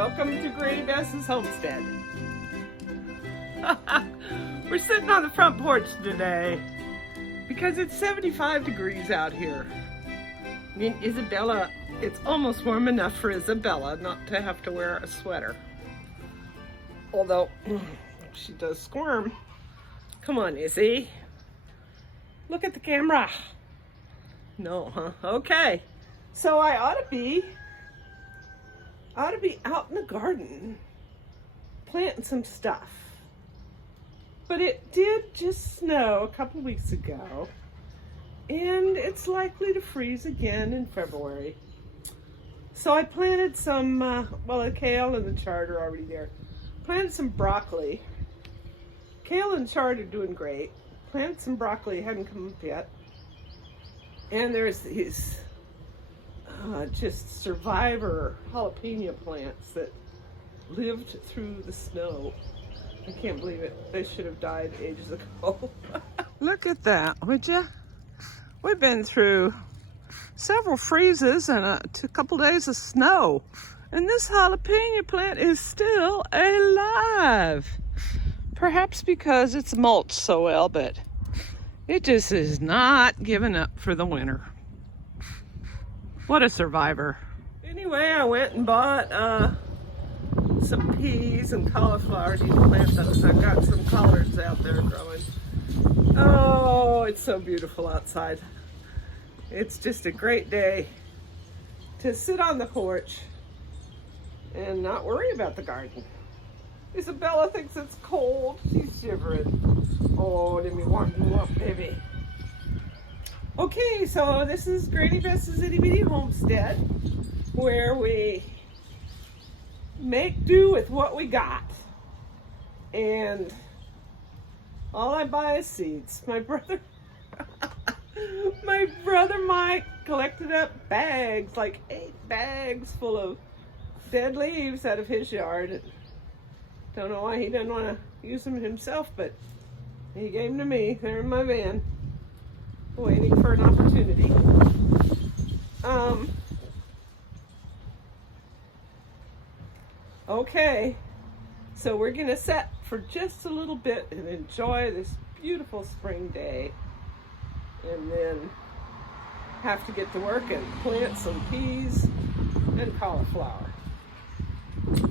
Welcome to Granny Bess's Homestead. We're sitting on the front porch today because it's 75 degrees out here. I mean, Isabella, it's almost warm enough for Isabella not to have to wear a sweater. Although, she does squirm. Come on, Izzy. Look at the camera. No, huh? Okay. So I ought to be out in the garden planting some stuff. But it did just snow a couple weeks ago, and it's likely to freeze again in February. So I planted some, the kale and the chard are already there. Planted some broccoli. Kale and chard are doing great. Planted some broccoli, hadn't come up yet. And there's these just survivor jalapeno plants that lived through the snow. I can't believe it. They should have died ages ago. Look at that, would you? We've been through several freezes and a couple days of snow. And this jalapeno plant is still alive. Perhaps because it's mulched so well, but it just is not giving up for the winter. What a survivor. Anyway, I went and bought some peas and cauliflowers. You can plant those. I've got some collards out there growing. Oh, it's so beautiful outside. It's just a great day to sit on the porch and not worry about the garden. Isabella thinks it's cold. She's shivering. Oh, let me warm you up, baby. Okay, so this is Granny Bess's Itty Bitty Homestead, where we make do with what we got. And all I buy is seeds. My brother Mike collected up bags, like 8 bags full of dead leaves out of his yard. Don't know why he didn't want to use them himself, but he gave them to me. They're in my van, waiting for an opportunity. Okay, so we're gonna set for just a little bit and enjoy this beautiful spring day, and then have to get to work and plant some peas and cauliflower.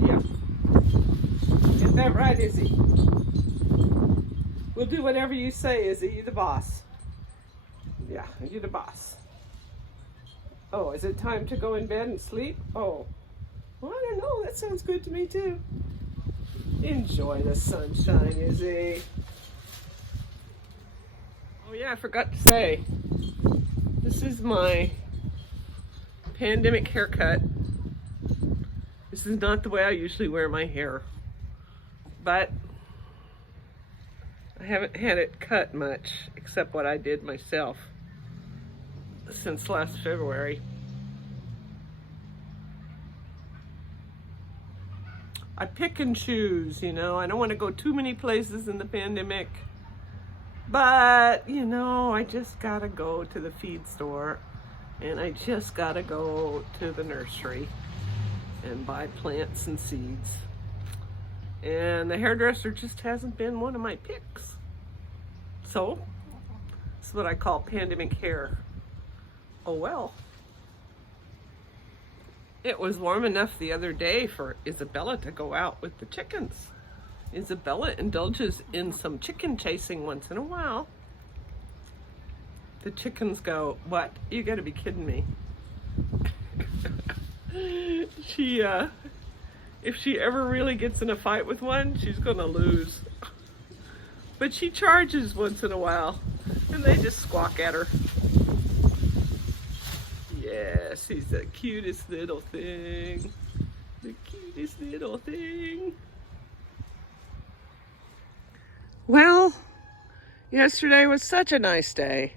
Yeah. Get that right, Izzy. We'll do whatever you say, Izzy. You're the boss. Yeah, you're the boss. Oh, is it time to go in bed and sleep? Oh, well, I don't know. That sounds good to me, too. Enjoy the sunshine, Izzy. Oh, yeah, I forgot to say. This is my pandemic haircut. This is not the way I usually wear my hair. But I haven't had it cut much, except what I did myself, since last February. I pick and choose, you know. I don't want to go too many places in the pandemic. But, you know, I just gotta go to the feed store, and I just gotta go to the nursery and buy plants and seeds. And the hairdresser just hasn't been one of my picks. So, this is what I call pandemic hair. Oh well. It was warm enough the other day for Isabella to go out with the chickens. Isabella indulges in some chicken chasing once in a while. The chickens go, "What? You gotta be kidding me." If she ever really gets in a fight with one, she's gonna lose. But she charges once in a while, and they just squawk at her. Yes, he's the cutest little thing. The cutest little thing. Well, yesterday was such a nice day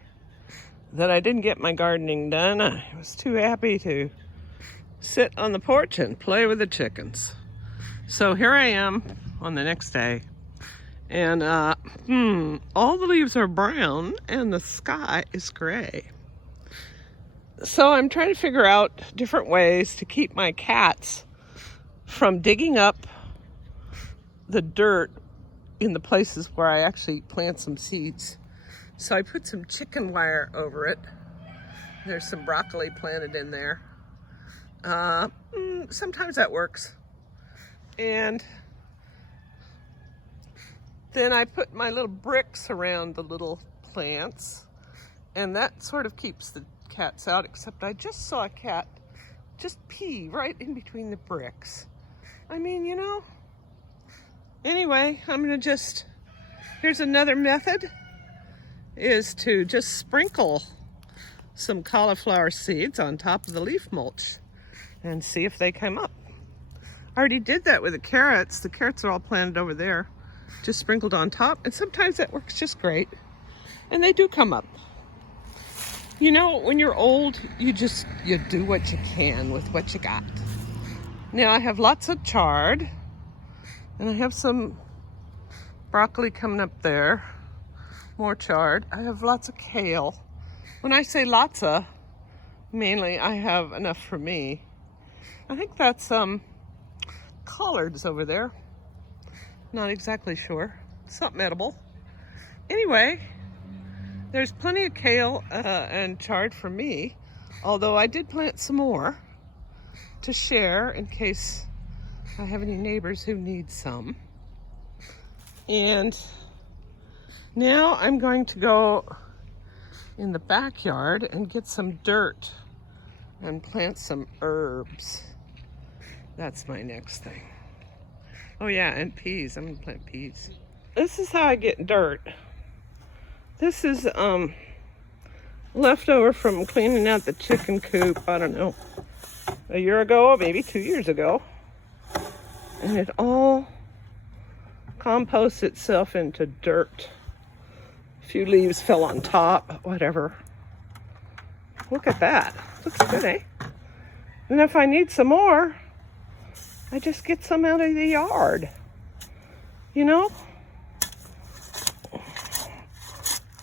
that I didn't get my gardening done. I was too happy to sit on the porch and play with the chickens. So here I am on the next day, and all the leaves are brown and the sky is gray. So I'm trying to figure out different ways to keep my cats from digging up the dirt in the places where I actually plant some seeds. So I put some chicken wire over it. There's some broccoli planted in there. Sometimes that works. And then I put my little bricks around the little plants, and that sort of keeps the cats out, except I just saw a cat just pee right in between the bricks. I mean, you know. Anyway, I'm gonna here's another method, is to just sprinkle some cauliflower seeds on top of the leaf mulch and see if they come up. I already did that with the carrots. The carrots are all planted over there, just sprinkled on top, and sometimes that works just great. And they do come up. You know, when you're old, you do what you can with what you got. Now I have lots of chard, and I have some broccoli coming up there, more chard. I have lots of kale. When I say lots of, mainly I have enough for me. I think that's collards over there. Not exactly sure. Something edible. Anyway, there's plenty of kale and chard for me, although I did plant some more to share in case I have any neighbors who need some. And now I'm going to go in the backyard and get some dirt and plant some herbs. That's my next thing. Oh yeah, and peas. I'm gonna plant peas. This is how I get dirt. This is leftover from cleaning out the chicken coop, I don't know, a year ago, maybe 2 years ago. And it all composts itself into dirt. A few leaves fell on top, whatever. Look at that. Looks good, eh? And if I need some more, I just get some out of the yard. You know?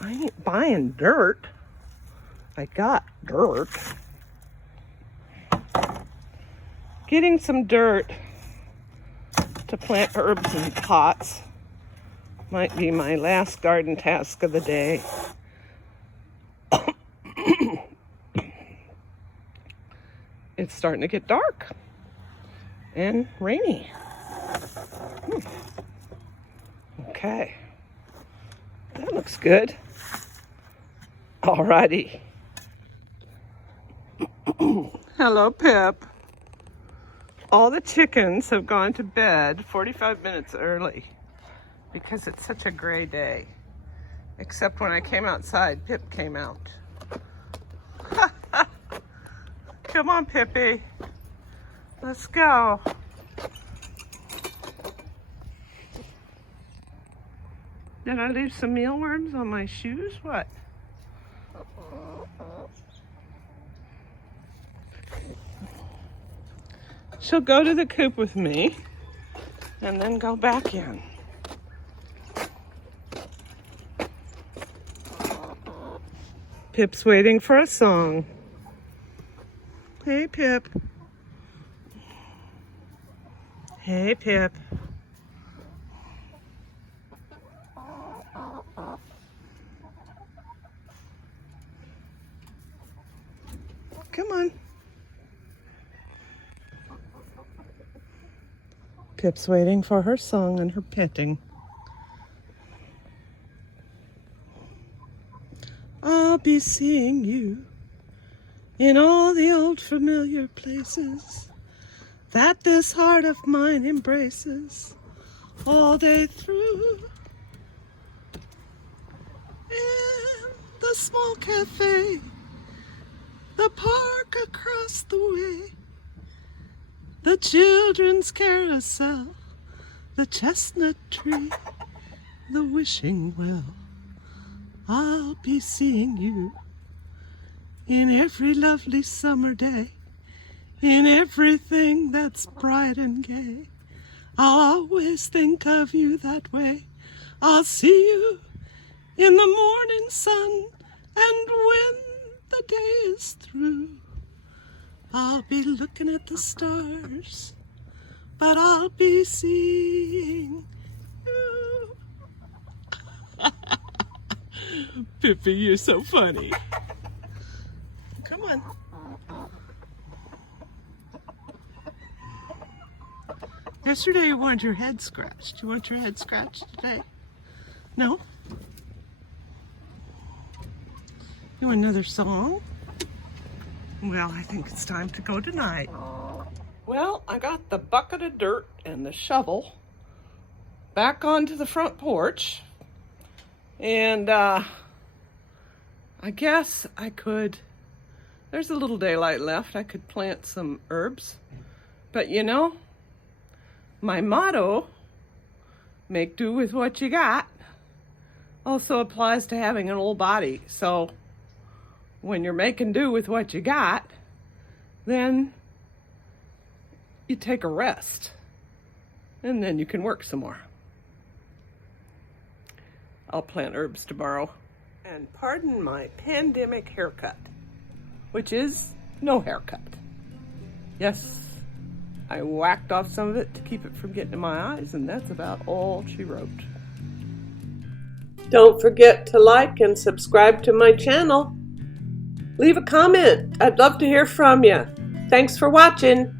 I ain't buying dirt. I got dirt. Getting some dirt to plant herbs in pots might be my last garden task of the day. It's starting to get dark and rainy. Okay, that looks good. Alrighty. Hello, Pip. All the chickens have gone to bed 45 minutes early because it's such a gray day. Except when I came outside, Pip came out. Come on, Pippi. Let's go. Did I leave some mealworms on my shoes? What? She'll go to the coop with me and then go back in. Pip's waiting for a song. Hey, Pip. Hey, Pip. Come on. Pip's waiting for her song and her petting. I'll be seeing you in all the old familiar places that this heart of mine embraces all day through. In the small cafe, the park across the way, the children's carousel, the chestnut tree, the wishing well. I'll be seeing you in every lovely summer day, in everything that's bright and gay. I'll always think of you that way. I'll see you in the morning sun, and when the day is through, I'll be looking at the stars but I'll be seeing you. Pippi, you're so funny. Come on. Yesterday you wanted your head scratched. You want your head scratched today? No? You want another song? Well, I think it's time to go tonight. Well, I got the bucket of dirt and the shovel back onto the front porch. And I guess I could, there's a little daylight left. I could plant some herbs. But you know, my motto, make do with what you got, also applies to having an old body. So when you're making do with what you got, then you take a rest and then you can work some more. I'll plant herbs tomorrow. And pardon my pandemic haircut, which is no haircut. Yes, I whacked off some of it to keep it from getting in my eyes, and that's about all she wrote. Don't forget to like and subscribe to my channel. Leave a comment. I'd love to hear from you. Thanks for watching.